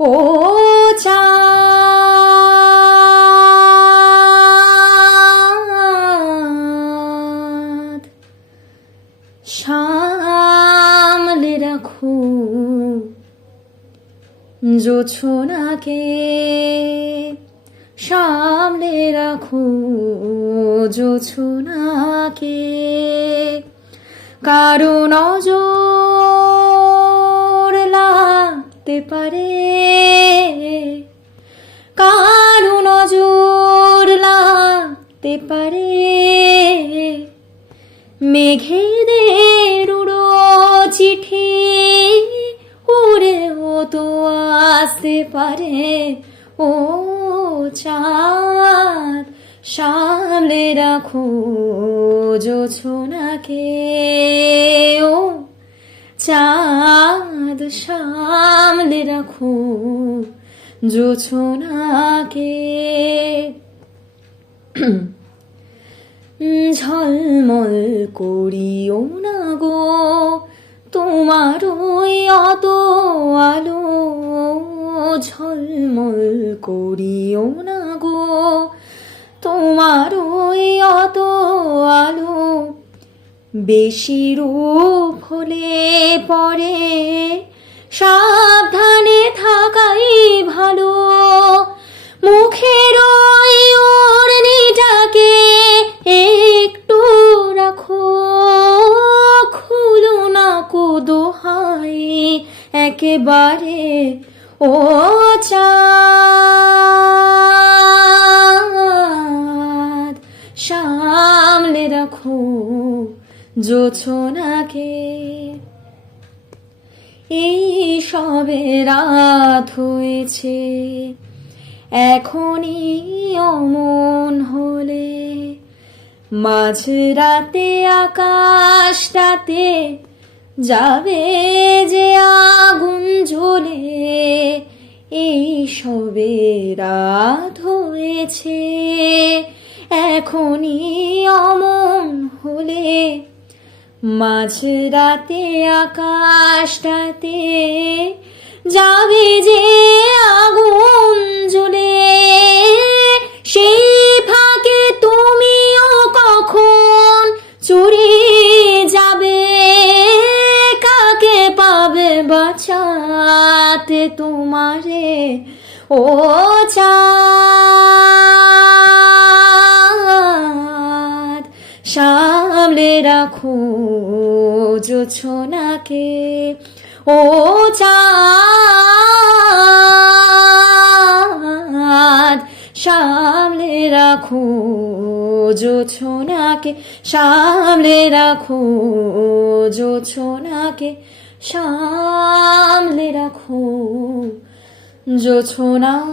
ও চাঁদ, সামলে রাখো জোছনাকে, সামলে রাখো জোছনাকে। কারো নজর লাগতে পারে, কারো নজর লাগতে পারে, মেঘেদের উড়ো চিঠি উড়েও তো আসতে পারে। ও চাঁদ, সামলে রাখো জোছনাকে, ও চাঁদ, সামলে রাখো জোছনাকে। ঝলমল করিও না গো তোমার ওই অত আলো, ঝলমল করিও না গো তোমার ওই অত আলো। বেশি রূপ হলে পরে সাবধানে থাকাই ভালো। মুখের ওই ওড়নিটাকে একটু রাখো, খুলো না কো দোহাই একেবারে। ও চাঁদ, সামলে রাখো জোছনাকে। এই সবে রাত হয়েছে, এখনই অমন হলে মাঝরাতে আকাশটাতে যাবে যে আগুন জ্বলে। এই সবে রাত হয়েছে, এখনই অমন হলে মাঝরাতে আকাশটাতে যাবে যে আগুন জ্বলে। সেই ফাঁকে তুমিও কখন চুরি যাবে, কাকে পাবে বাঁচাতে তোমারে। ও চাঁদ, সামলে রাখো জোছনাকে। ও চাঁদ, সামলে রাখো জোছনাকে, সামলে রাখো জোছনাকে, সামলে রাখো জোছনাকে।